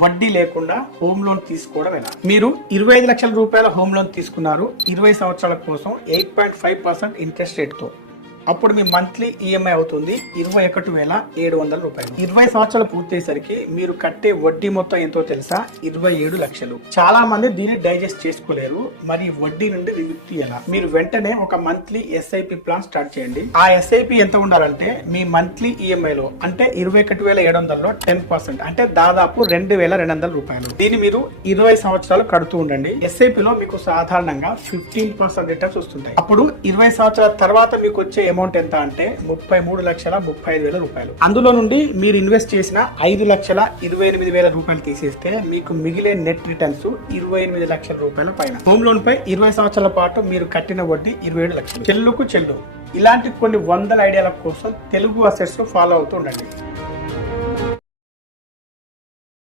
వడ్డీ లేకుండా home loan తీసుకోవడం ఎలా? మీరు ఇరవై ఐదు లక్షల రూపాయల హోమ్ లోన్ తీసుకున్నారు. ఇరవై సంవత్సరాల కోసం eight point five percent interest రేట్తో. అప్పుడు మీ మంత్లీ ఈఎంఐ అవుతుంది. ఇరవై ఒకటి వేల ఏడు వందల రూపాయలు. ఇరవై సంవత్సరాలు పూర్తయ్యేసరికి మీరు కట్టే వడ్డీ మొత్తం ఎంతో తెలుసా? ఇరవై ఏడు లక్షలు. చాలా మంది దీన్ని డైజెస్ట్ చేసుకోలేరు. మరి వడ్డీ నుండి విముక్తి ఎలా? మీరు వెంటనే ఒక మంత్లీ ఎస్ఐపి ప్లాన్ స్టార్ట్ చేయండి. ఆ ఎస్ఐపి ఎంత ఉండాలంటే మీ మంత్లీ ఈఎంఐ లో అంటే ఇరవై ఒకటి వేల ఏడు వందలలో టెన్ పర్సెంట్ అంటే దాదాపు రెండు వేల రెండు వందల రూపాయలు. దీన్ని మీరు ఇరవై సంవత్సరాలు కడుతూ ఉండండి. ఎస్ఐపి లో మీకు సాధారణంగా ఫిఫ్టీన్ పర్సెంట్ రిటర్న్స్ వస్తుంటాయి. అప్పుడు ఇరవై సంవత్సరాల తర్వాత మీకు వచ్చే అమౌంట్ ఎంత అంటే ముప్పై మూడు లక్షల ముప్పై ఐదు వేల రూపాయలు. అందులో నుండి మీరు ఇన్వెస్ట్ చేసిన ఐదు లక్షల ఇరవై ఎనిమిది వేల రూపాయలు తీసేస్తే మీకు మిగిలే నెట్ రిటర్న్స్ ఇరవై ఎనిమిది లక్షల రూపాయల పైన. హోమ్ లోన్ పై ఇరవై సంవత్సరాల పాటు మీరు కట్టిన వడ్డీ ఇరవై ఏడు లక్షలు. చెల్లుకు చెల్లు. ఇలాంటి కొన్ని వందల ఐడియాల కోసం తెలుగు అసెట్స్ ఫాలో అవుతూ ఉండండి.